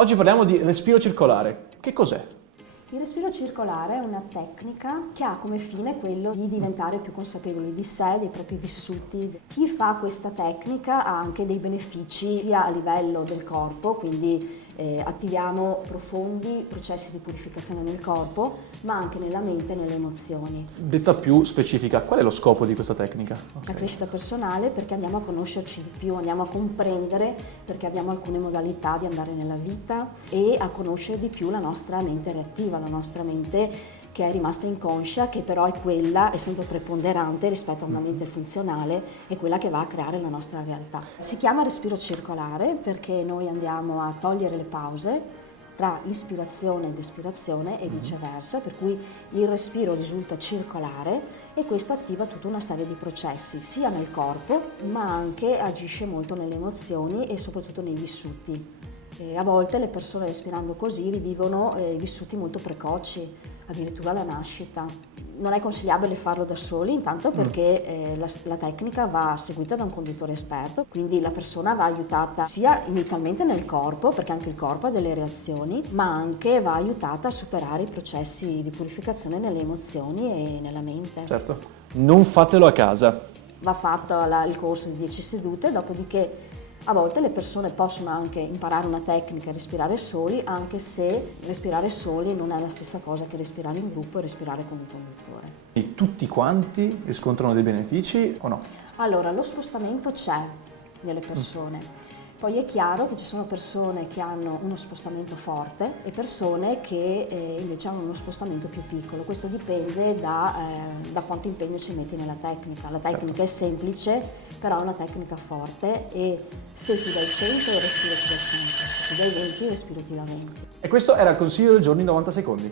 Oggi parliamo di respiro circolare. Che cos'è? Il respiro circolare è una tecnica che ha come fine quello di diventare più consapevoli di sé, dei propri vissuti. Chi fa questa tecnica ha anche dei benefici sia a livello del corpo, quindi attiviamo profondi processi di purificazione nel corpo, ma anche nella mente e nelle emozioni. Detta più specifica, qual è lo scopo di questa tecnica? La crescita personale perché andiamo a conoscerci di più, andiamo a comprendere perché abbiamo alcune modalità di andare nella vita e a conoscere di più la nostra mente reattiva, la nostra mente che è rimasta inconscia, che però è quella, è sempre preponderante rispetto a una mente funzionale, è quella che va a creare la nostra realtà. Si chiama respiro circolare perché noi andiamo a togliere le pause tra ispirazione ed espirazione e viceversa, per cui il respiro risulta circolare e questo attiva tutta una serie di processi, sia nel corpo, ma anche agisce molto nelle emozioni e soprattutto nei vissuti. E a volte le persone respirando così rivivono vissuti molto precoci, addirittura la nascita. Non è consigliabile farlo da soli, intanto perché la tecnica va seguita da un conduttore esperto, quindi la persona va aiutata sia inizialmente nel corpo, perché anche il corpo ha delle reazioni, ma anche va aiutata a superare i processi di purificazione nelle emozioni e nella mente. Certo. Non fatelo a casa. Va fatto il corso di 10 sedute, dopodiché a volte le persone possono anche imparare una tecnica e respirare soli, anche se respirare soli non è la stessa cosa che respirare in gruppo e respirare con un conduttore. E tutti quanti riscontrano dei benefici o no? Allora, lo spostamento c'è nelle persone. Poi è chiaro che ci sono persone che hanno uno spostamento forte e persone che invece hanno uno spostamento più piccolo. Questo dipende da quanto impegno ci metti nella tecnica. La tecnica è semplice, però è una tecnica forte e se ti dai 100 respiro ti dà 100, se ti dai 20 respiro ti dà 20. E questo era il consiglio del giorno in 90 secondi.